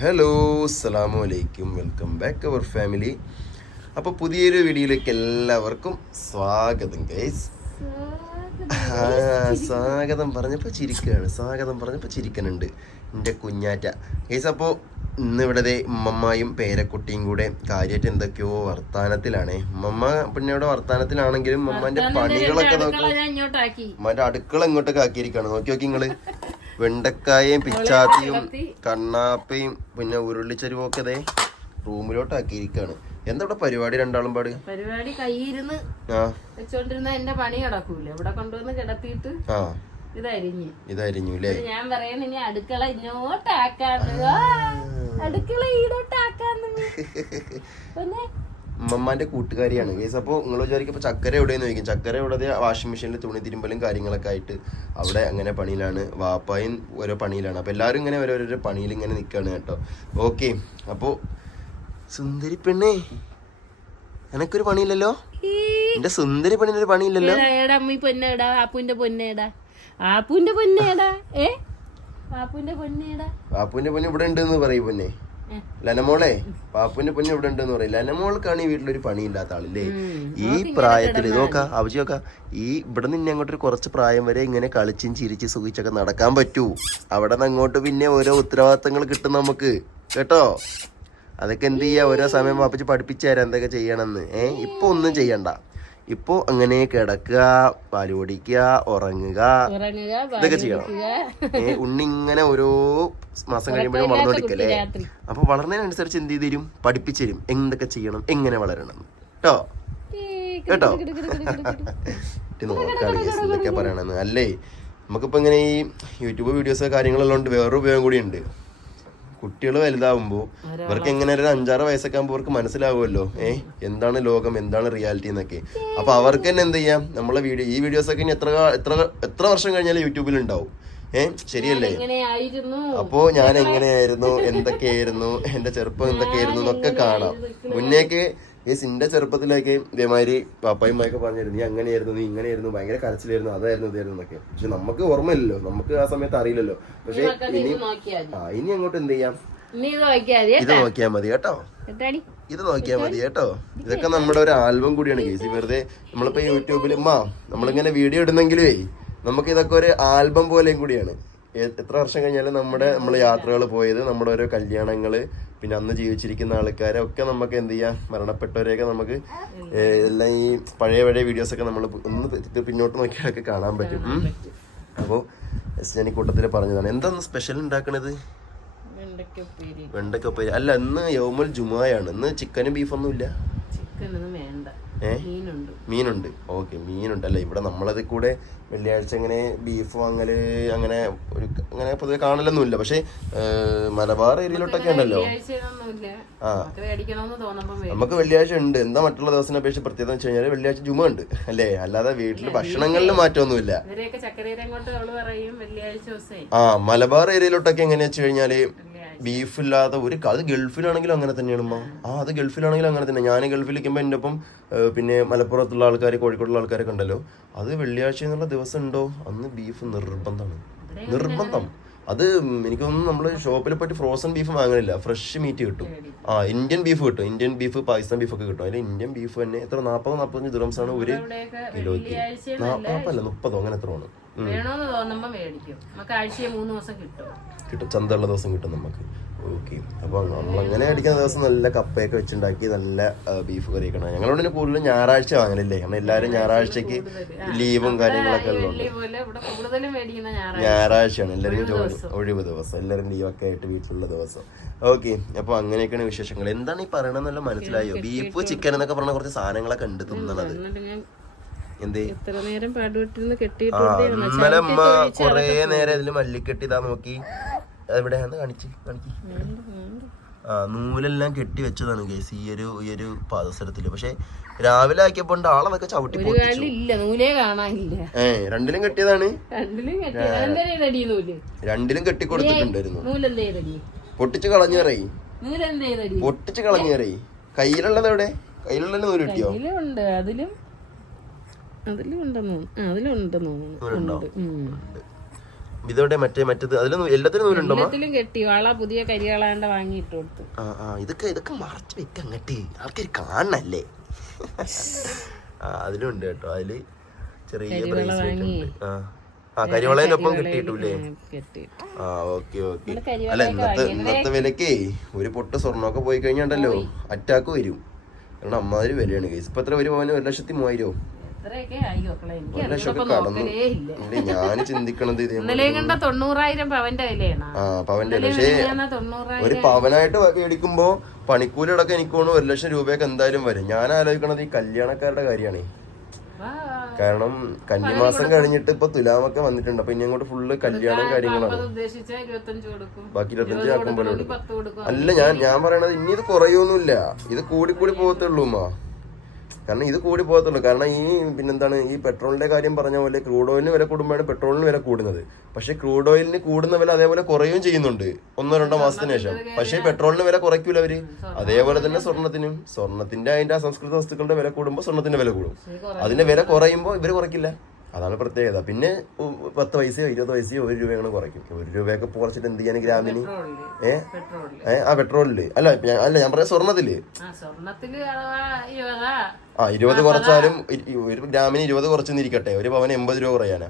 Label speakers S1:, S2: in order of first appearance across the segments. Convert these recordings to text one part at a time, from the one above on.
S1: Hello അസ്സലാമു അലൈക്കും welcome back അവർ family അപ്പോൾ പുതിയൊരു വീഡിയോയിലേക്ക് എല്ലാവർക്കും സ്വാഗതം ഗൈസ് സ്വാഗതം. പറഞ്ഞപ്പോൾ ചിരിക്കുകയാണ് സ്വാഗതം പറഞ്ഞപ്പോൾ ചിരിക്കണുണ്ട് എന്റെ കുഞ്ഞാറ്റ. ഗൈസ് അപ്പോൾ ഇന്ന് ഇവിടെ ദേ ഉമ്മമ്മയും പേരക്കുട്ടിയും കൂടെ കാര്യമായിട്ട് എന്തൊക്കെയോ വർത്താനത്തിലാണേ. ഉമ്മമ്മ പിന്നെ ഇവിടെ വർത്താനത്തിലാണെങ്കിലും ഉമ്മമ്മന്റെ പണികളൊക്കെ നോക്കി. ഉമ്മാന്റെ അടുക്കള ഇങ്ങോട്ടൊക്കെ ആക്കിയിരിക്കാണ്. നോക്കി നോക്കി നിങ്ങൾ. വെണ്ടക്കായയും പിച്ചാത്തിയും കണ്ണാപ്പയും പിന്നെ ഉരുളിച്ചെരുവൊക്കെ ദേ റൂമിലോട്ട് ആക്കിയിരിക്കാണ് എന്താ ഇവിടെ പരിപാടി രണ്ടാളും പാട്?
S2: പരിപാടി കയ്യിരുന്ന്
S1: ആ.
S2: വെച്ചോണ്ടിരുന്ന എന്റെ പണി കിടക്കൂല. ഇവിടെ കൊണ്ടുവന്ന് കിടത്തിയിട്ട്
S1: ആ.
S2: ഇതരിഞ്ഞു.
S1: ഇതായിരുന്നു അല്ലേ
S2: ഞാൻ പറയുന്നു ഇനി അടുക്കള ഇങ്ങോട്ടാക്കാന്ന്. അടുക്കള ഈടോട്ടാക്കാന്ന്. പിന്നെ
S1: ഉമ്മമ്മാന്റെ കൂട്ടുകാരിയാണ്. കേസ് അപ്പോൾ നിങ്ങൾ വിചാരിക്കും ഇപ്പോൾ ചക്കര എവിടെയെന്ന് ചോദിക്കും. ചക്കര ഇവിടെ വാഷിംഗ് മെഷീനിൽ തുണി തിരുമ്പലും കാര്യങ്ങളൊക്കെ ആയിട്ട് അവിടെ അങ്ങനെ പണിയിലാണ്. വാപ്പായും ഓരോ പണിയിലാണ്. അപ്പോൾ എല്ലാവരും ഇങ്ങനെ ഓരോരോ പണിയിൽ ഇങ്ങനെ നിൽക്കുകയാണ് കേട്ടോ. ഓക്കെ. അപ്പോൾ സുന്ദരി പെണ്ണേ എനക്കൊരു പണിയില്ലല്ലോ? എന്റെ സുന്ദരി പെണ്ണിനൊരു പണിയില്ലല്ലോ?
S2: ഏടാ, ഏടാ അമ്മി പൊന്നേടാ ആപ്പുന്റെ പൊന്നേടാ. ആപ്പുന്റെ പൊന്നേടാ. ഏ? ആപ്പുവിന്റെ പൊന്നേടാ.
S1: ആപ്പുവിന്റെ പൊന്ന് ഇവിടെ ഉണ്ടെന്ന് പറയും പൊന്നെ. ലനമോളെ പാപ്പുവിന്റെ പൊന്നു ഇവിടെ ഉണ്ടെന്ന് പറയും. ലനമോൾക്കാണ് ഈ വീട്ടിലൊരു പണിയില്ലാത്ത ആളില്ലേ. ഈ പ്രായത്തിൽ ഇതൊക്കെ അവജി നോക്ക ഈ ഇവിടെ നിന്ന് അങ്ങോട്ടൊരു കുറച്ച് പ്രായം വരെ ഇങ്ങനെ കളിച്ചും ചിരിച്ച് സുഖിച്ചൊക്കെ നടക്കാൻ പറ്റൂ. അവിടെ നിന്ന് അങ്ങോട്ട് പിന്നെ ഓരോ ഉത്തരവാദിത്തങ്ങൾ കിട്ടും നമുക്ക്. കേട്ടോ? അതൊക്കെ എന്ത് ചെയ്യാ? ഓരോ സമയം പാപ്പിച്ച് പഠിപ്പിച്ചു തരാം എന്തൊക്കെ ചെയ്യണമെന്ന്. ഏഹ് ഇപ്പൊ ഒന്നും ചെയ്യണ്ട. ഇപ്പൊ അങ്ങനെ കിടക്കുക പാൽ കുടിക്കുക ഉറങ്ങുക ഇതൊക്കെ ചെയ്യണം.
S2: പാലിക്കുക.
S1: ഉണ്ണി ഇങ്ങനെ ഓരോ മാസം കഴിയുമ്പോഴും വളർന്നു
S2: രാത്രി.
S1: അപ്പൊ വളർന്നതിനനുസരിച്ച് എന്ത് ചെയ്ത് തരും പഠിപ്പിച്ചു തരും. എന്തൊക്കെ ചെയ്യണം? എങ്ങനെ വളരണം? കേട്ടോ? കേട്ടോ? നോക്കാണ് എന്തൊക്കെ പറയണെന്ന് അല്ലേ? നമുക്കിപ്പോ ഇങ്ങനെ ഈ യൂട്യൂബ് വീഡിയോസ് കാര്യങ്ങളെല്ലാം ഉണ്ട്. വേറൊരു ഉപയോഗം കൂടി ഉണ്ട്. കുട്ടികൾ വലുതാവുമ്പോൾ ഇവർക്ക് എങ്ങനെ ഒരു അഞ്ചാറ് വയസ്സൊക്കെ ആകുമ്പോൾ ഇവർക്ക് മനസ്സിലാവുമല്ലോ. ഏ? എന്താണ് ലോകം? എന്താണ് റിയാലിറ്റി എന്നൊക്കെ. അപ്പൊ അവർക്ക് തന്നെ എന്ത് ചെയ്യാം? നമ്മളെ വീഡിയോ ഈ വീഡിയോസ് ഒക്കെ ഇനി എത്ര എത്ര എത്ര വർഷം കഴിഞ്ഞാലും യൂട്യൂബിൽ ഉണ്ടാവും. ഏ? ശരിയല്ലേ? അപ്പോ ഞാൻ എങ്ങനെയായിരുന്നു എന്തൊക്കെയായിരുന്നു? എന്റെ ചെറുപ്പം എന്തൊക്കെയായിരുന്നു? എന്നൊക്കെ കാണാം. മുന്നേക്ക് ഈ എന്റെ ചെറുപ്പത്തിലൊക്കെ ഇതേമാതിരി പാപ്പായിമ്മയൊക്കെ പറഞ്ഞിരുന്നു നീ അങ്ങനെയായിരുന്നു നീ ഇങ്ങനെയായിരുന്നു ഭയങ്കര കരച്ചിലായിരുന്നു അതായിരുന്നു ഇതായിരുന്നു എന്നൊക്കെ. പക്ഷെ നമുക്ക് ഓർമ്മയില്ലല്ലോ നമുക്ക് ആ സമയത്ത് അറിയില്ലല്ലോ. പക്ഷെ ഇനി ആ ഇനി അങ്ങോട്ട് എന്ത് ചെയ്യാം?
S2: ഇത് നോക്കിയാ മതി
S1: ഇത് നോക്കിയാൽ മതി കേട്ടോ. ഇത് നോക്കിയാ മതി കേട്ടോ. ഇതൊക്കെ നമ്മുടെ ഒരു ആൽബം കൂടിയാണ് കേസി വെറുതെ നമ്മളിപ്പോ യൂട്യൂബിൽ ഉമ്മ നമ്മളിങ്ങനെ വീഡിയോ ഇടുന്നെങ്കിലേ നമുക്ക് ഇതൊക്കെ ഒരു ആൽബം പോലെയും കൂടിയാണ്. എത്ര വർഷം കഴിഞ്ഞാലും നമ്മുടെ നമ്മൾ യാത്രകൾ പോയത് നമ്മുടെ ഓരോ കല്യാണങ്ങൾ പിന്നെ അന്ന് ജീവിച്ചിരിക്കുന്ന ആൾക്കാരെ ഒക്കെ നമുക്ക് എന്ത് ചെയ്യാം? മരണപ്പെട്ടവരെയൊക്കെ നമുക്ക് എല്ലാം ഈ പഴയ പഴയ വീഡിയോസ് ഒക്കെ നമ്മൾ ഒന്ന് പിന്നോട്ട് നോക്കിയാലൊക്കെ കാണാൻ പറ്റും. അപ്പോൾ ഞാൻ ഈ കൂട്ടത്തിൽ പറഞ്ഞതാണ്. എന്താണ് സ്പെഷ്യൽ ഉണ്ടാക്കണത് വെണ്ടക്കൊപ്പേരി അല്ല ഇന്ന് യോമൽ ജുമായാണ്. ഇന്ന് ചിക്കനും ബീഫൊന്നും ഇല്ല.
S2: വേണ്ട? മീനുണ്ട്.
S1: ഓക്കെ മീനുണ്ട്. അല്ല ഇവിടെ നമ്മളത് കൂടെ വെള്ളിയാഴ്ച ഇങ്ങനെ ബീഫ് വാങ്ങൽ അങ്ങനെ ഒരു അങ്ങനെ പൊതുവെ കാണലൊന്നുമില്ല. പക്ഷേ മലബാർ ഏരിയയിലോട്ടൊക്കെ ഉണ്ടല്ലോ. ആ.
S2: നമുക്ക്
S1: വെള്ളിയാഴ്ച ഉണ്ട്. എന്താ മറ്റുള്ള ദിവസത്തിനെ അപേക്ഷിച്ച് പ്രത്യേകത വെച്ച് കഴിഞ്ഞാൽ വെള്ളിയാഴ്ച ജുമ ഉണ്ട്. അല്ലേ അല്ലാതെ വീട്ടിൽ ഭക്ഷണങ്ങളിൽ മാറ്റമൊന്നുമില്ല. ആ മലബാർ ഏരിയയിലോട്ടൊക്കെ എങ്ങനെയാ വെച്ച് കഴിഞ്ഞാൽ
S2: വെള്ളിയാഴ്ച
S1: ബീഫ് ഇല്ലാതെ ഒരു അത് ഗൾഫിലാണെങ്കിലും അങ്ങനെ തന്നെയാണ് ഉമ്മ. ആ അത് ഗൾഫിലാണെങ്കിലും അങ്ങനെ തന്നെ. ഞാൻ ഗൾഫിൽ നിൽക്കുമ്പോൾ എന്റെ ഒപ്പം പിന്നെ മലപ്പുറത്തുള്ള ആൾക്കാർ കോഴിക്കോടുള്ള ആൾക്കാരൊക്കെ ഉണ്ടല്ലോ. അത് വെള്ളിയാഴ്ച എന്നുള്ള ദിവസം ഉണ്ടോ? അന്ന് ബീഫ് നിർബന്ധമാണ്. നിർബന്ധം. അത് എനിക്ക് തോന്നുന്നു നമ്മൾ ഷോപ്പിൽ പോയിട്ട് ഫ്രോസൺ ബീഫ് വാങ്ങണില്ല ഫ്രഷ് മീറ്റ് കിട്ടും. ആ ഇന്ത്യൻ ബീഫ് കിട്ടും. ഇന്ത്യൻ ബീഫ് പാകിസ്ഥാൻ ബീഫ് ഒക്കെ കിട്ടും. അതിൽ ഇന്ത്യൻ ബീഫ് തന്നെ. എത്ര? നാൽപ്പത് നാൽപ്പത്തഞ്ച് ദിറംസ് ആണ് ഒരു കിലോയ്ക്ക്. നാൽപ്പതല്ല മുപ്പതോ? അങ്ങനെ എത്ര ആണ്.
S2: വേണോന്ന് തോന്നുമ്പോ മേടിക്കും. നമുക്ക് ആഴ്ചയെ മൂന്ന് ദിവസം കിട്ടും.
S1: കിട്ടും. ചന്തയുള്ള ദിവസം കിട്ടും നമുക്ക്. ഓക്കെ. അപ്പോൾ നമ്മളങ്ങനെ അടിക്കുന്ന ദിവസം നല്ല കപ്പയൊക്കെ വെച്ചുണ്ടാക്കി നല്ല ബീഫ് കറി വെക്കണം ഞങ്ങളോട് പിന്നെ കൂടുതലും ഞായറാഴ്ച വാങ്ങലില്ലേ? കാരണം എല്ലാവരും ഞായറാഴ്ചക്ക് ലീവും കാര്യങ്ങളൊക്കെ ഉള്ളതുകൊണ്ട്. ഞായറാഴ്ചയാണ്. എല്ലാവരും ജോലി ഒഴിവ് ദിവസം. എല്ലാവരും ലീവൊക്കെ ആയിട്ട് വീട്ടിലുള്ള ദിവസം. ഓക്കെ. അപ്പോൾ അങ്ങനെയൊക്കെയാണ് വിശേഷങ്ങൾ. എന്താണ് ഈ പറയണമെന്നല്ല മനസ്സിലായോ? ബീഫ് ചിക്കൻ എന്നൊക്കെ പറഞ്ഞ കുറച്ച് സാധനങ്ങളൊക്കെ ഉണ്ട് തിന്നണത്. എന്തേ? ഇന്നലെ അമ്മ കൊറേ നേരം ഇതിൽ മല്ലിക്കെട്ടി ഇതാ നോക്കി. എവിടെയാന്ന് കാണിച്ച്? കാണിക്ക്. ആ നൂലെല്ലാം കെട്ടി വെച്ചതാണ് കേസ് ഈ ഒരു ഈ ഒരു പാദസരത്തിൽ. പക്ഷെ രാവിലെ ആക്കിയപ്പോ ആളതൊക്കെ ചവിട്ടി ഏ രണ്ടിലും കെട്ടിയതാണ്.
S2: രണ്ടിലും കെട്ടി
S1: കൊടുത്തിട്ടുണ്ടായിരുന്നു. പൊട്ടിച്ച് കളഞ്ഞു
S2: നൂലെന്തേതടി
S1: പൊട്ടിച്ച് കളഞ്ഞു കയറി കയ്യിലുള്ളത് എവിടെ? കയ്യിലുള്ള നൂൽ കിട്ടിയോ?
S2: അതിലും അതിലും ഉണ്ടെന്ന് തോന്നുന്നു. ആ അതിലും ഉണ്ടെന്ന് തോന്നുന്നു
S1: ഇതോടെ മറ്റേ മറ്റത് അതിലൊന്നും എല്ലാത്തിനും നൂലുണ്ടോ?
S2: എല്ലാത്തിലും കെട്ടി. വള പുതിയ കരികളാണ്ട് വാങ്ങിയിട്ട് കൊടുത്തു.
S1: ആ ആ ഇതൊക്കെ ഇതൊക്കെ മറച്ചു വെക്ക അങ്ങട്ട്. ആൾക്കാർ കാണണല്ലേ? ആ അതിലും ഉണ്ട് കേട്ടോ. അതിൽ ചെറിയ ബ്രേസ്ലെറ്റ് ആ. ആ കരിവളേനൊപ്പം കിട്ടിയിട്ടൂലേ
S2: കെട്ടി
S1: ആ ഓക്കെ ഓക്കെ. അല്ല ഇന്നത്തെ ഇന്നത്തെ വിലക്കേ ഒരു പൊട്ട് സ്വർണമൊക്കെ പോയി കഴിഞ്ഞാണ്ടല്ലോ അറ്റാക്ക് വരും. കാരണം അമ്മാതിരി വിലയാണ് കേസ് ഇപ്പൊ എത്ര വരും പവന് ഒരു ലക്ഷത്തി മൂവായിരോ? ഒരു ലക്ഷമൊക്കെ കടന്നു. ഞാൻ ചിന്തിക്കണത് ഇതേ
S2: ഇന്നലെ കണ്ട തൊണ്ണൂറായിരം പവന്റെ വിലയാണ്.
S1: ആ പവന്റെ പക്ഷേ ഒരു പവനായിട്ട് മേടിക്കുമ്പോ പണിക്കൂലി അടക്കം എനിക്ക് തോന്നുന്നു ഒരു ലക്ഷം രൂപയൊക്കെ എന്തായാലും വരും. ഞാൻ ആലോചിക്കണത് ഈ കല്യാണക്കാരുടെ കാര്യമാണ്. കാരണം കന്നിമാസം കഴിഞ്ഞിട്ട് ഇപ്പൊ തുലാമൊക്കെ വന്നിട്ടുണ്ട്. അപ്പൊ ഇനി അങ്ങോട്ട് ഫുള്ള് കല്യാണം കാര്യങ്ങളാണ്. ബാക്കി ഇരുപത്തഞ്ച്
S2: ആക്കുമ്പോഴും
S1: അല്ല ഞാൻ ഞാൻ പറയണത് ഇനി ഇത് കുറയൊന്നുമില്ല. ഇത് കൂടി കൂടി പോകത്തുള്ളൂ ഉമ്മ. കാരണം ഇത് കൂടി പോകത്തുള്ളൂ. കാരണം ഈ പിന്നെന്താണ് ഈ പെട്രോളിന്റെ കാര്യം പറഞ്ഞ പോലെ ക്രൂഡ് ഓയിലിന് വില കൂടുമ്പോഴാണ് പെട്രോളിന് വില കൂടുന്നത്. പക്ഷേ ക്രൂഡ് ഓയിലിന് കൂടുന്ന വില അതേപോലെ കുറയുകയും ചെയ്യുന്നുണ്ട്. ഒന്നോ രണ്ടോ മാസത്തിന് ശേഷം. പക്ഷേ പെട്രോളിന് വില കുറയ്ക്കൂല അവർ. അതേപോലെ തന്നെ സ്വർണത്തിനും സ്വർണത്തിന്റെ അതിന്റെ അസംസ്കൃത വസ്തുക്കളുടെ വില കൂടുമ്പോൾ സ്വർണത്തിന്റെ വില കൂടും. അതിന്റെ വില കുറയുമ്പോൾ ഇവർ കുറയ്ക്കില്ല. അതാണ് പ്രത്യേകത. പിന്നെ പത്ത് പൈസയോ ഇരുപത് പൈസയോ ഒരു രൂപയാണ് കുറയ്ക്കും. ഒരു രൂപയൊക്കെ കുറച്ചിട്ട് എന്ത് ചെയ്യാൻ ഗ്രാമിന്? ഏ? ആ പെട്രോളിൽ. അല്ല ഞാൻ- അല്ല ഞാൻ പറയാം സ്വർണത്തിൽ
S2: ആ ഇരുപത്.
S1: കുറച്ചാലും ഒരു ഗ്രാമിന് ഇരുപത് കുറച്ചെന്നിരിക്കട്ടെ. ഒരു പവന് എൺപത് രൂപ കുറയാനാ.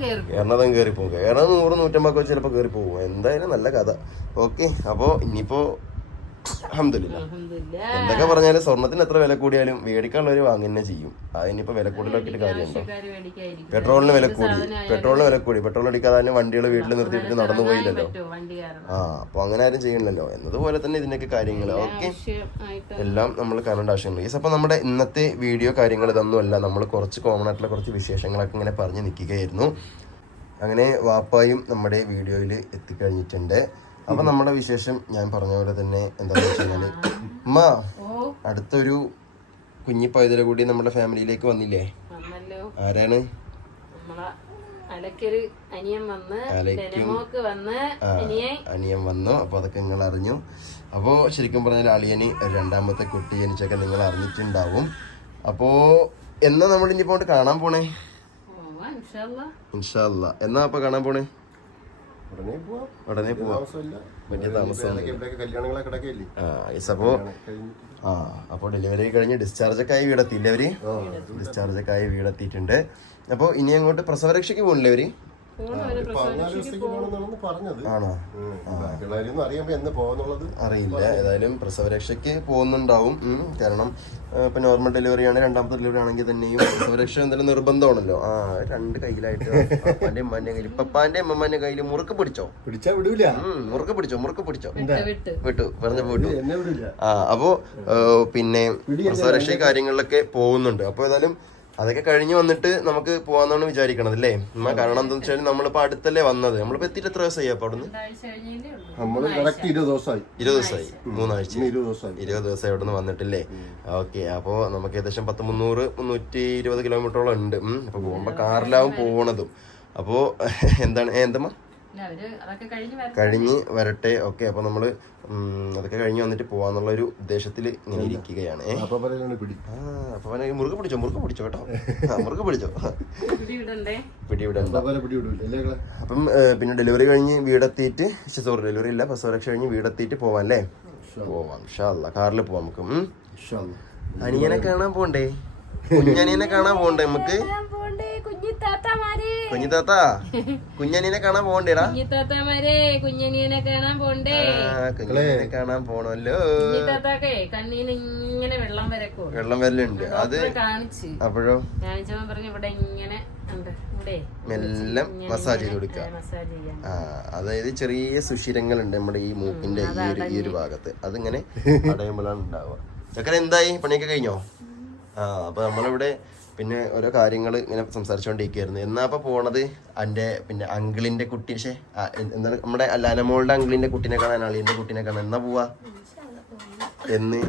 S2: കേറിപ്പോ
S1: കേരളതും കയറി പോകും കേരളം നൂറ് നൂറ്റമ്പതൊക്കെ ചിലപ്പോൾ കയറി പോകും എന്തായാലും നല്ല കഥ. ഓക്കെ അപ്പോ ഇനിയിപ്പോ അഹമ്മദില്ല എന്തൊക്കെ പറഞ്ഞാലും സ്വർണത്തിന് എത്ര വില കൂടിയാലും മേടിക്കാനുള്ളവർ വാങ്ങുന്നെ ചെയ്യും. അതിനിപ്പോ വില കൂടുതലാക്കിയിട്ട് കാര്യമുണ്ടോ. പെട്രോളിന് വില കൂടി. പെട്രോളിന് വില കൂടി. പെട്രോൾ അടിക്കാതെ തന്നെ വണ്ടികൾ വീട്ടിൽ നിർത്തിയിട്ട് നടന്നു പോയില്ലല്ലോ. ആ അപ്പൊ അങ്ങനെ ആരും ചെയ്യണല്ലോ എന്നതുപോലെ തന്നെ ഇതിന്റെയൊക്കെ കാര്യങ്ങൾ ഓക്കെ. എല്ലാം നമ്മൾ കാണേണ്ട ആവശ്യമുണ്ട് ഈ അപ്പൊ നമ്മുടെ ഇന്നത്തെ വീഡിയോ കാര്യങ്ങൾ ഇതൊന്നുമല്ല നമ്മൾ കുറച്ച് കോമൺ ആയിട്ടുള്ള കുറച്ച് വിശേഷങ്ങളൊക്കെ ഇങ്ങനെ പറഞ്ഞു നിൽക്കുകയായിരുന്നു അങ്ങനെ വാപ്പായും നമ്മുടെ വീഡിയോയിൽ എത്തിക്കഴിഞ്ഞിട്ടുണ്ട്. അപ്പൊ നമ്മുടെ വിശേഷം ഞാൻ പറഞ്ഞ പോലെ തന്നെ എന്താണെന്ന് വെച്ച് കഴിഞ്ഞാൽ ഉമ്മ അടുത്തൊരു കുഞ്ഞി പൈതല കൂടി നമ്മുടെ ഫാമിലിയിലേക്ക് വന്നില്ലേ? ആരാണ്?
S2: അനിയൻ വന്ന്
S1: അപ്പൊ അതൊക്കെ നിങ്ങൾ അറിഞ്ഞു. അപ്പോ ശരിക്കും പറഞ്ഞാൽ അളിയന് രണ്ടാമത്തെ കുട്ടി ജനിച്ചൊക്കെ നിങ്ങൾ അറിഞ്ഞിട്ടുണ്ടാവും. അപ്പോ എന്നാ നമ്മൾ ഇനിയിപ്പോ പോണ്ട് കാണാൻ പോണേ?
S2: ഇൻഷാല്ല
S1: എന്നാ അപ്പൊ കാണാൻ പോണേ?
S3: ഉടനെ പോവാം.
S1: ഉടനെ പോവാം.
S3: താമസമില്ല.
S1: വലിയ
S3: കല്യാണങ്ങളൊക്കെ
S1: ആ യെസ് അപ്പോ ആ അപ്പൊ ഡെലിവറി കഴിഞ്ഞ് ഡിസ്ചാർജ് ഒക്കെ ആയി വീടെത്തിയില്ലേ അവർ ഡിസ്ചാർജ് ഒക്കെ ആയി വീടെത്തിയിട്ടുണ്ട്. അപ്പൊ ഇനി അങ്ങോട്ട് പ്രസവരക്ഷയ്ക്ക്
S3: പോകണില്ലേ അവർ
S1: ആണോ? അറിയില്ല. ഏതായാലും പ്രസവരക്ഷയ്ക്ക് പോകുന്നുണ്ടാവും. കാരണം ഇപ്പൊ നോർമൽ ഡെലിവറി ആണ്. രണ്ടാമത്തെ ഡെലിവറി ആണെങ്കിൽ തന്നെയും പ്രസവരക്ഷ എന്തായാലും നിർബന്ധമാണല്ലോ. ആ രണ്ട് കയ്യിലായിട്ട് അപ്പാന്റെ അമ്മാന്റെ കയ്യിൽ. പപ്പാന്റെ അമ്മമാന്റെ കയ്യിൽ മുറുക്ക് പിടിച്ചോ?
S3: പിടിച്ചാ വിടൂല.
S1: മുറുക്ക് പിടിച്ചോ? മുറുക്ക് പിടിച്ചോ?
S2: വിട്ട്
S1: പറഞ്ഞു വിട്ടു. ആ അപ്പോ പിന്നെ പ്രസവരക്ഷ കാര്യങ്ങളിലൊക്കെ പോകുന്നുണ്ട്. അപ്പൊ ഏതായാലും അതൊക്കെ കഴിഞ്ഞ് വന്നിട്ട് നമുക്ക് പോവാന്നാണ് വിചാരിക്കണത് അല്ലേ? ഉമ്മ കാരണം എന്താ വെച്ചാൽ നമ്മളിപ്പോ അടുത്തല്ലേ വന്നത്. നമ്മളിപ്പോ എത്തിയിട്ട് എത്ര ദിവസമായി അപ്പൊ അവിടുന്ന്?
S3: കറക്റ്റ് ഇരുപത് ദിവസമായി
S1: ഇരുപത് ദിവസമായി മൂന്നാഴ്ച.
S3: ഇരുപത് ദിവസമായി
S1: ഇരുപത് അവിടുന്ന് വന്നിട്ടില്ലേ? ഓക്കെ അപ്പോ നമുക്ക് ഏകദേശം പത്ത് മുന്നൂറ് മുന്നൂറ്റി ഇരുപത് കിലോമീറ്ററോളം ഉണ്ട്. അപ്പൊ പോകുമ്പോ കാറിലാവും പോണതും. അപ്പോ എന്താണ് എന്തമ്മ?
S2: കഴിഞ്ഞ്
S1: വരട്ടെ. ഓക്കെ അപ്പൊ നമ്മൾ അതൊക്കെ കഴിഞ്ഞ് വന്നിട്ട് പോവാന്നുള്ള ഒരു ഉദ്ദേശത്തിൽ ഇങ്ങനെ ഇരിക്കുകയാണ്. മുറുക
S3: അപ്പൊ
S1: പിടിച്ചോ മുറുകെ പിടിച്ചോ കേട്ടോ. മുറുക പിടിച്ചോ.
S2: പിടി വിടണ്ടേ
S1: പിടിവിടണ്ട.
S3: അപ്പൊ
S1: പിന്നെ ഡെലിവറി കഴിഞ്ഞ് വീടെത്തിയിട്ട് സോറി ഡെലിവറി ഇല്ല പ്രസവരക്ഷ കഴിഞ്ഞ് വീടെത്തിയിട്ട് പോവാം അല്ലേ. പോവാം ഷാല്ല കാറിൽ പോവാം നമുക്ക്. അനിയനെ കാണാൻ പോണ്ടേ? കുഞ്ഞനിയനെ കാണാൻ പോണ്ടേ നമുക്ക്? കുഞ്ഞിത്താത്ത കുഞ്ഞനിയനെ കാണാൻ പോണ്ടേടാ
S2: കുഞ്ഞിത്താത്തമാരെ കുഞ്ഞനിയനെ കാണാൻ പോണ്ടേ
S1: ആ കുഞ്ഞനിയനെ കാണാൻ പോണല്ലോ
S2: കുഞ്ഞിത്താത്താക്കേ കണ്ണീന്ന് ഇങ്ങനെ വെള്ളം വരക്കോ
S1: വെള്ളം വരലുണ്ട്. അത്
S2: കാണിച്ച്.
S1: അപ്പോഴോ?
S2: കാണിച്ചവൻ പറഞ്ഞു ഇവിടെ ഇങ്ങനെ ഉണ്ട്.
S1: മെല്ലെ മസാജ് ചെയ്ത് കൊടുക്കുക.
S2: മസാജ് ചെയ്യാൻ
S1: ആ അതായത് ചെറിയ സുഷിരങ്ങളുണ്ട് നമ്മുടെ ഈ മൂക്കിന്റെ ഈ ഒരു ഈ ഒരു ഭാഗത്ത്. അതിങ്ങനെ അടയുമ്പോഴാണ് ഉണ്ടാവുക. ചക്കര എന്തായി? പണിയൊക്കെ കഴിഞ്ഞോ? ആ അപ്പൊ നമ്മളിവിടെ പിന്നെ ഓരോ കാര്യങ്ങൾ ഇങ്ങനെ സംസാരിച്ചുകൊണ്ടിരിക്കുകയായിരുന്നു എന്നാ അപ്പൊ പോണത്? എന്റെ പിന്നെ അങ്കിളിന്റെ കുട്ടി. പക്ഷേ എന്താണ് നമ്മുടെ അല്ലാനമോളുടെ അങ്കിളിന്റെ കുട്ടീനെ കാണാൻ അളിയന്റെ കുട്ടീനെ കാണാൻ. എന്നാ പോവാ? എന്ന്?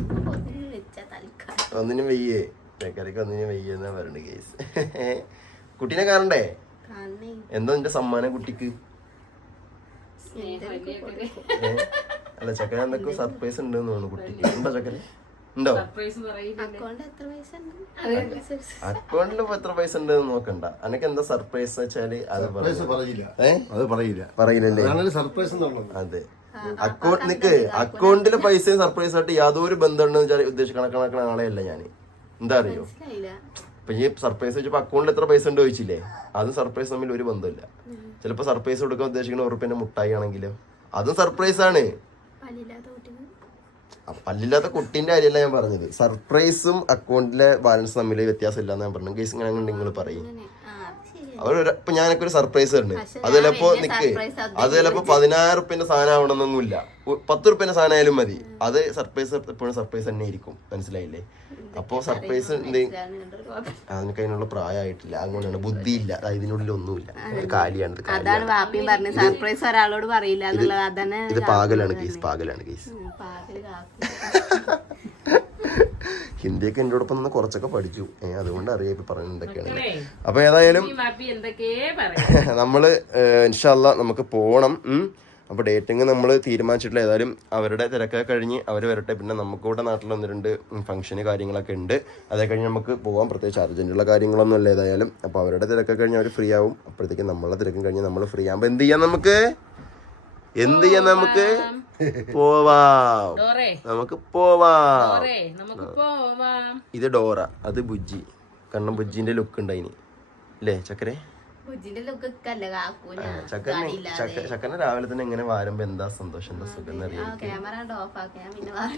S1: ഒന്നിനും വയ്യേ. ബേക്കറിക്ക് ഒന്നിനും വയ്യേ എന്നാ പറയുന്നത് കേസ് കുട്ടീനെ കാണണ്ടേ? എന്താ നിന്റെ സമ്മാനം കുട്ടിക്ക്? അല്ല ചക്കര എന്തൊക്കെ സർപ്രൈസ് ഉണ്ടെന്ന് തോന്നുന്നു കുട്ടിക്ക്. എന്താ ചക്കര ഉണ്ടോ?
S2: സർപ്രൈസ് പറയില്ല?
S4: അക്കൗണ്ട് എത്ര പൈസ ഉണ്ട്?
S1: അക്കൗണ്ടിൽ എത്ര പൈസ ഉണ്ട് നോക്കണ്ട. അനക്ക് എന്താ സർപ്രൈസ് വെച്ചാൽ അത്
S3: സർപ്രൈസ് പറയില്ല.
S1: ഏ?
S3: അത് പറയില്ല.
S1: പറയില്ലല്ലേ?
S3: സർപ്രൈസ്
S1: അതെ. അക്കൗണ്ട് നിക്ക് അക്കൗണ്ടിൽ പൈസ സർപ്രൈസ് ആയിട്ട് യാതൊരു ബന്ധമുണ്ടെന്ന് വെച്ചാൽ ഉദ്ദേശിക്കണ കണക്കണ ആളെയല്ല ഞാൻ എന്താ അറിയോ?
S4: അപ്പൊ
S1: ഇപ്പൊ ഈ സർപ്രൈസ് വെച്ചപ്പോ അക്കൗണ്ടിൽ എത്ര പൈസ ഉണ്ട് ചോദിച്ചില്ലേ? അതും സർപ്രൈസ് തമ്മിൽ ഒരു ബന്ധമില്ല. ചിലപ്പോ സർപ്രൈസ് കൊടുക്കാൻ ഉദ്ദേശിക്കുന്ന ഉറപ്പിന്റെ മുട്ടായി ആണെങ്കിലും. അതും സർപ്രൈസ് ആണ്.
S4: പല്ലില്ലാത്ത
S1: കുട്ടീന്റെ കാര്യമല്ല ഞാൻ പറഞ്ഞത്. സർപ്രൈസും അക്കൗണ്ടിലെ ബാലൻസ് തമ്മിൽ വ്യത്യാസമില്ല എന്ന് ഞാൻ പറഞ്ഞു കേസ് ഇങ്ങനെ നിങ്ങൾ പറയും.
S4: അങ്ങനെ ആ അത്
S1: ഇപ്പൊ ഞാനൊക്കെ ഒരു സർപ്രൈസ് ഉണ്ട് അത് ചിലപ്പോ നിക്ക്
S4: അത്
S1: ചിലപ്പോ പതിനായിരം റുപ്യന്റെ സാധനം ആവണമെന്നൊന്നുമില്ല പത്ത് റുപ്യന്റെ സാധനം ആയാലും മതി. അത് സർപ്രൈസ് എപ്പോഴും സർപ്രൈസ് തന്നെ ആയിരിക്കും മനസ്സിലായില്ലേ? അപ്പോ സർപ്രൈസ് എന്ത് അതിനൊക്കെ അതിനുള്ള പ്രായമായിട്ടില്ല. അങ്ങനെയാണ് ബുദ്ധിയില്ല. ഇല്ല ഇതിനുള്ളിൽ ഒന്നുമില്ല. കാലിയാണ് ഇത്
S4: അതാണ് വാപ്പിയും പറഞ്ഞു സർപ്രൈസ് ഒരാളോട് പറയില്ല എന്നുള്ളത്. അതന്നെ
S1: ഇത് പാകലാണ് കേസ് പാകലാണ് കേസ്. ഹിന്ദിയൊക്കെ എന്റെ ഒപ്പം നിന്ന് കുറച്ചൊക്കെ പഠിച്ചു. അതുകൊണ്ട് അറിയാം ഇപ്പം പറയുന്നതൊക്കെയാണ് അപ്പോൾ അപ്പൊ ഏതായാലും നമ്മൾ ഇൻഷല്ല നമുക്ക് പോകണം അപ്പോൾ അപ്പൊ ഡേറ്റിംഗ് നമ്മൾ തീരുമാനിച്ചിട്ടില്ല. ഏതായാലും അവരുടെ തിരക്കൊക്കെ കഴിഞ്ഞ് അവർ വരട്ടെ. പിന്നെ നമുക്ക് ഇവിടെ നാട്ടിൽ വന്നിട്ടുണ്ട് ഫംഗ്ഷന് കാര്യങ്ങളൊക്കെ ഉണ്ട്. അതേ കഴിഞ്ഞ് നമുക്ക് പോകാം പ്രത്യേകിച്ച് അർജന്റുള്ള കാര്യങ്ങളൊന്നും അല്ല ഏതായാലും. അപ്പോൾ അവരുടെ തിരക്കൊക്കെ കഴിഞ്ഞ് അവർ ഫ്രീ ആവും. അപ്പോഴത്തേക്കും നമ്മളെ തിരക്കും കഴിഞ്ഞ് നമ്മൾ ഫ്രീ ആകുമ്പോൾ എന്ത് ചെയ്യാം നമുക്ക്? എന്ത് ചെയ്യാം നമുക്ക്? പോവാം. നമുക്ക് പോവാം. ഇത് ഡോറ അത് ബുജ്ജി. കണ്ണം ബുജ്ജിന്റെ ലുക്ക്
S4: ഉണ്ട് അതിന് അല്ലേ ചക്കരെ
S1: ചക്കനെ രാവിലെ തന്നെ എങ്ങനെ വാരുമ്പോ എന്താ സന്തോഷം എന്താ സുഖം എന്നറിയാം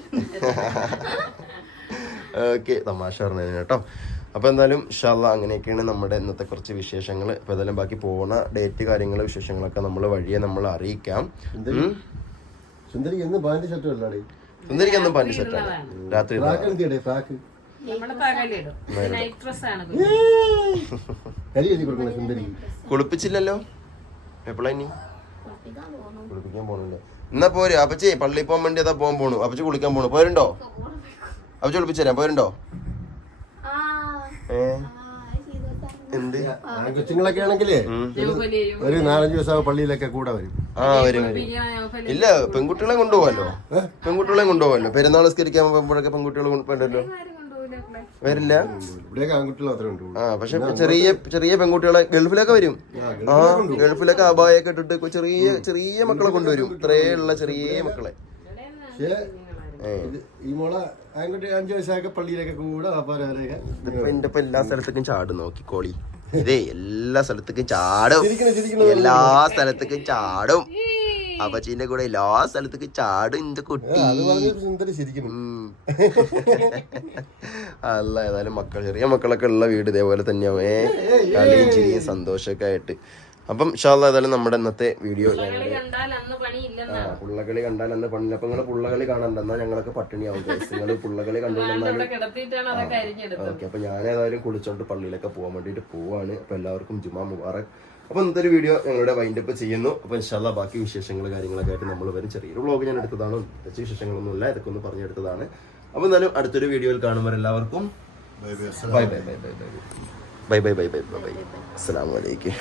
S1: ഓക്കെ തമാശ പറഞ്ഞു കേട്ടോ. അപ്പൊ എന്തായാലും ഇൻഷാല്ല അങ്ങനെയൊക്കെയാണ് നമ്മുടെ ഇന്നത്തെ കുറച്ച് വിശേഷങ്ങൾ അപ്പൊ എന്തായാലും ബാക്കി പോണ ഡേറ്റ് കാര്യങ്ങൾ വിശേഷങ്ങളൊക്കെ നമ്മൾ വഴിയെ നമ്മൾ അറിയിക്കാം.
S3: സുന്ദരി. എന്ന് പാന്റ് ഷർട്ടും അല്ലാടി
S1: സുന്ദരിക്കൊന്നും പാന്റ് സെറ്റാണ് രാത്രി കുളിപ്പിച്ചില്ലല്ലോ? എപ്പോഴാ ഇനി?
S4: കുളിപ്പിക്കാൻ പോണല്ലേ
S1: കുളിപ്പിക്കാൻ പോണില്ലേ എന്നാ പോര്. അപ്പച്ചി പള്ളിയിൽ പോകാൻ വേണ്ടി അതാ പോകാൻ പോണു? അപ്പച്ചി കുളിക്കാൻ പോണു. പോരുണ്ടോ? അപ്പച്ചി കുളിപ്പിച്ചു തരാം. പോരുണ്ടോ
S4: ആ
S1: ഏ
S4: ആ അത് ചെയ്തോട്ടെ.
S1: എന്ത്?
S3: കൊച്ചുങ്ങളൊക്കെ ആണെങ്കിലേ ഒരു നാലഞ്ച് ദിവസം പള്ളിയിലൊക്കെ കൂടെ വരും.
S1: ആ വരും വരും. ഇല്ല പെൺകുട്ടികളെ കൊണ്ടുപോകല്ലോ പെൺകുട്ടികളെ കൊണ്ടുപോകല്ലോ പെരുന്നാൾ സ്കരിക്കാൻ പോകുമ്പോഴൊക്കെ പെൺകുട്ടികളെ കൊണ്ടുപോകല്ലോ വരില്ല? ആ പക്ഷെ ചെറിയ ചെറിയ പെൺകുട്ടികളെ ഗൾഫിലൊക്കെ വരും. ആ ഗൾഫിലൊക്കെ അപായൊക്കെ ഇട്ടിട്ട് ചെറിയ ചെറിയ മക്കളെ കൊണ്ടുവരും. ഇത്രയുള്ള ചെറിയ മക്കളെ.
S3: ഈ മോളെ ആൺകുട്ടി അഞ്ചു വയസ്സായൊക്കെ പള്ളിയിലൊക്കെ കൂടെ
S1: എന്റെ ഇപ്പൊ എല്ലാ സ്ഥലത്തേക്കും ചാടും നോക്കിക്കോളി. ഇതേ എല്ലാ സ്ഥലത്തേക്കും ചാടും. എല്ലാ സ്ഥലത്തേക്കും ചാടും. അപ്പച്ചീന്റെ കൂടെ എല്ലാ സ്ഥലത്തേക്കും ചാടും ഇന്റെ കുട്ടി. അല്ല ഏതായാലും മക്കൾ ചെറിയ മക്കളൊക്കെ ഉള്ള വീട് ഇതേപോലെ തന്നെയാവും. ഏ കളിയും ചിരിയും സന്തോഷമൊക്കെ ആയിട്ട്. അപ്പം ഷാല്ല ഏതായാലും നമ്മുടെ ഇന്നത്തെ വീഡിയോ പുള്ളകളി കണ്ടാൽ അന്ന് പണില്ല അപ്പൊ നിങ്ങൾ പുള്ളകളി കാണണ്ടെന്നാ ഞങ്ങളൊക്കെ പട്ടിണിയാവും നിങ്ങൾ പുള്ളകളി കണ്ടുകൊണ്ടെന്നാലും ഓക്കെ അപ്പൊ ഞാൻ ഏതായാലും കുളിച്ചോണ്ട് പള്ളിയിലൊക്കെ പോകാൻ വേണ്ടിട്ട് പോവാണ്. അപ്പൊ എല്ലാവർക്കും ജുമാ മുബാറക്. അപ്പൊ ഇന്നത്തെ ഒരു വീഡിയോ ഞങ്ങളുടെ വൈൻഡപ്പ് ചെയ്യുന്നു. അപ്പൊ ഇൻഷാല്ല ബാക്കി വിശേഷങ്ങൾ കാര്യങ്ങളൊക്കെ ആയിട്ട് നമ്മൾ വരും. ചെറിയൊരു വ്ളോഗ് ഞാൻ എടുത്തതാണ്. പ്രത്യേകിച്ച് വിശേഷങ്ങളൊന്നുമില്ല. ഇതൊക്കെ ഒന്ന് പറഞ്ഞെടുത്തതാണ് അപ്പൊ എന്തായാലും അടുത്തൊരു വീഡിയോയിൽ കാണുമ്പോൾ എല്ലാവർക്കും. Bye bye bye bye bye bye bye bye bye bye bye. അസ്സലാമു അലൈക്കും.